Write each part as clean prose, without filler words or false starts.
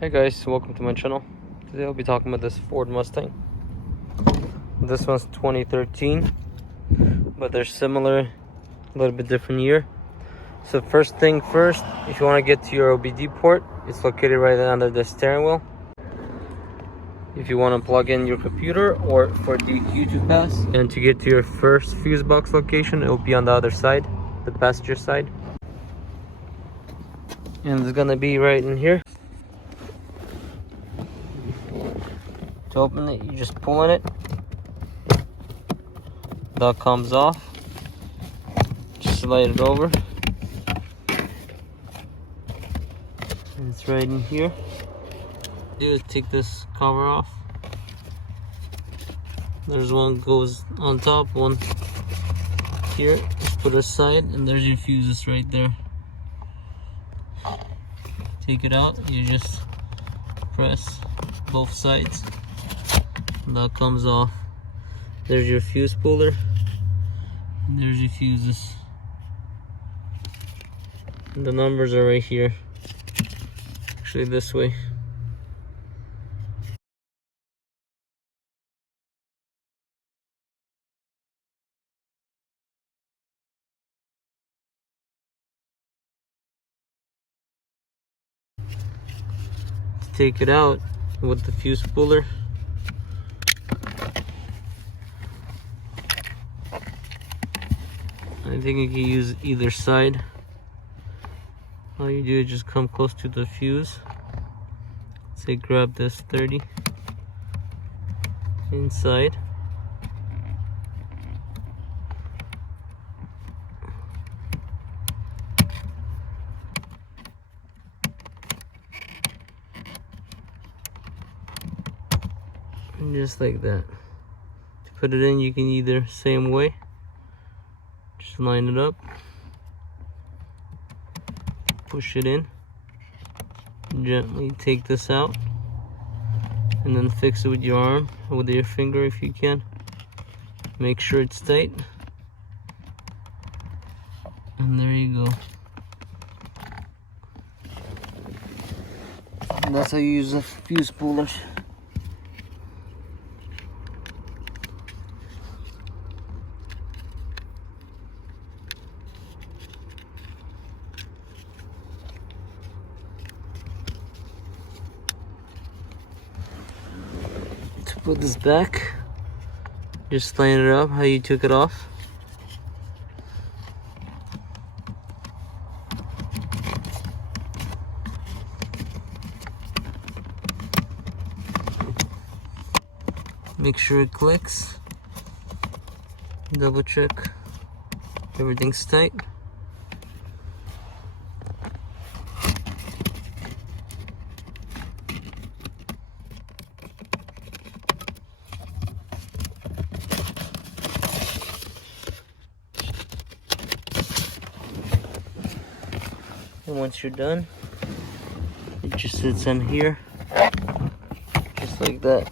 Hey guys, welcome to my channel. Today I'll be talking about this Ford Mustang. This one's 2013, but they're similar, a little bit different year. So first thing first, if you want to get to your OBD port, it's located right under the steering wheel. If you want to plug in your computer or for DQ to pass, and to get to your first fuse box location, it will be on the other side, the passenger side. And it's gonna be right in here. To open it, you just pull on it. That comes off. Just slide it over. And it's right in here. Do is take this cover off. There's one goes on top, one here. Just put it aside, and there's your fuses right there. Take it out. You just press both sides. That comes off. There's your fuse puller, and there's your fuses. And the numbers are right here. Actually, this way. Take it out with the fuse puller. I think you can use either side. All you do is just come close to the fuse. Say grab this 30 inside. And just like that. To put it in, you can either same way. Just line it up, push it in, gently take this out, and then fix it with your arm, or with your finger if you can. Make sure it's tight, and there you go. And that's how you use the fuse pullers. Put this back, just line it up how you took it off. Make sure it clicks. Double check everything's tight. And once you're done, it just sits in here, just like that.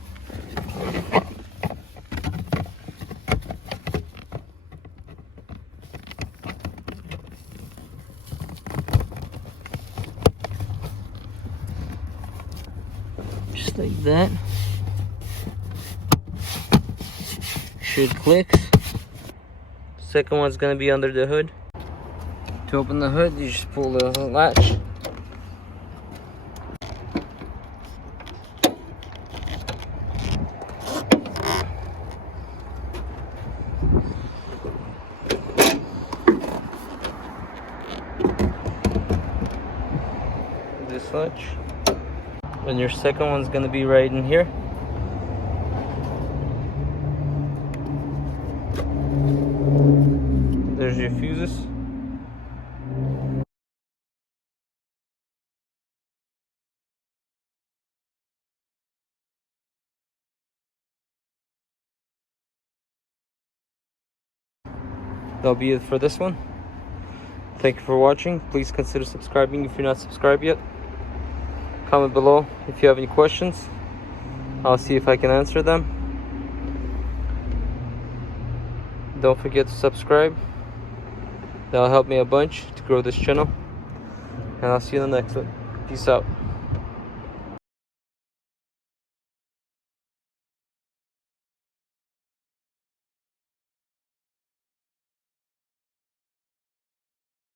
Just like that. Should click. Second one's gonna be under the hood. To open the hood, you just pull the latch. This latch. And your second one's gonna be right in here. There's your fuses. That'll be it for this one. Thank you for watching. Please consider subscribing if you're not subscribed yet. Comment below if you have any questions. I'll see if I can answer them. Don't forget to subscribe. That'll help me a bunch to grow this channel. And I'll see you in the next one. Peace out.